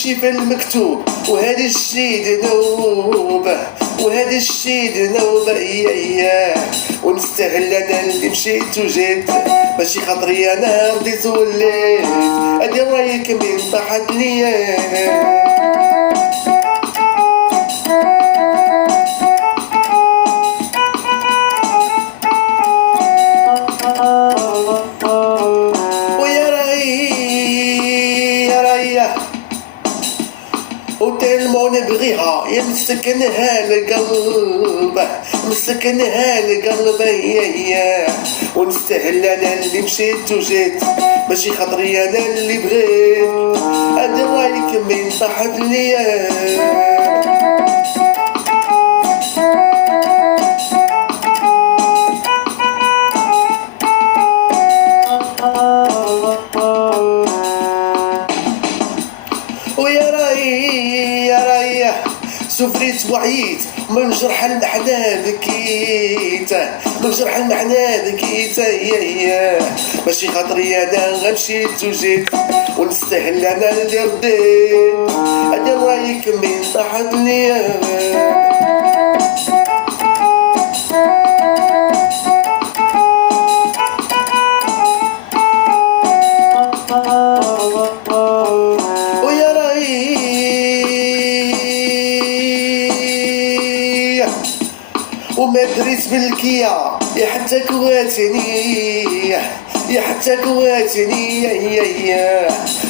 كلشي في المكتوب، وهذا الشي ذنوب، وهذا الشي ذنوب ونستاهل انا اللي مشيت وجيت، ماشي خاطري انا رضيت وليت، ادي رايك من طاحت ليا. وتلمو نبغيها يا مسكنها القلب، مسكنها القلب ونستاهل انا اللي مشيت وجيت، ماشي خاطري انا اللي بغيت، ادي رايك من طاحت ليا. ويا راي يا راي سفريت وعيت من جرح المحنة بكيت، من جرح المحنة بكيت ماشي خاطري انا غمشيت وجيت، ونستاهل انا اللي رديت، ادي رايك من طاحت ليا. وما دريت بالكيا يا حتى كواتني، يا حتى كواتني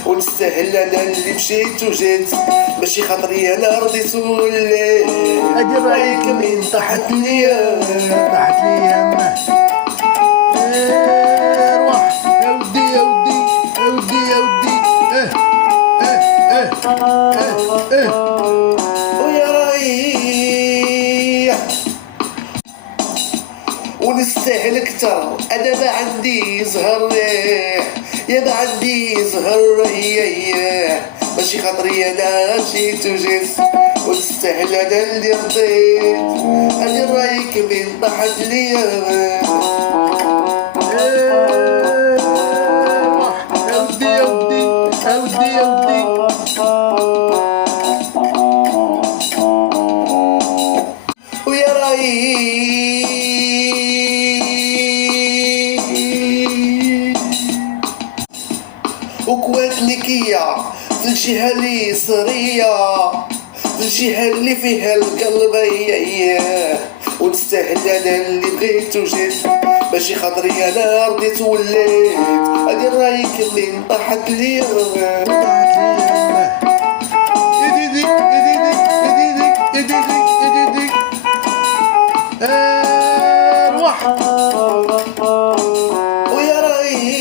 ونستاهل انا اللي مشيت وجيت، ماشي خاطري انا رضيت وليت، ادي رايك من طاحت ليا. طاحت ليا روح يا ودي يا ودي يا ودي يا ودي ويا راي ونستاهل اكتر، انا ما عندي زهر يا ما عندي زهر ماشي خاطري انا مشيت وجيت، ونستاهل انا اللي رضيت، ادي رايك من طاحت ليا. يا ودي يا ودي يا ودي يا ودي ويا راي وكوات نكية في الجهة اليسرية، في الجهة اللي فيها القلب ونستاهل انا اللي بغيت وجيت، ماشي خاطري انا رضيت وليت، ادي رايك من طاحت ليا. طاحت ليا يديدي يديدي يديدي يديدي يديدي روح. ويا راي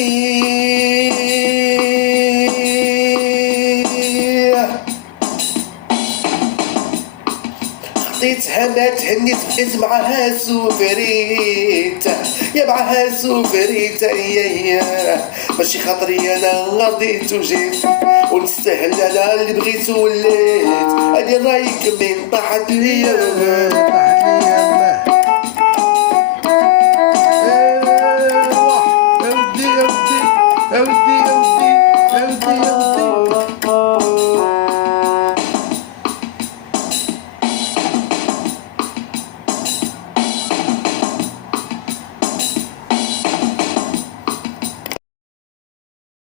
خطيتها ما تهنيت بقيت معاها سوفريت، يا معاها سوفريت ماشي خاطري انا رضيت وجيت، ونستاهل انا اللي بغيت وليت، ادي رايك من طاحت ليا. طاحت ليا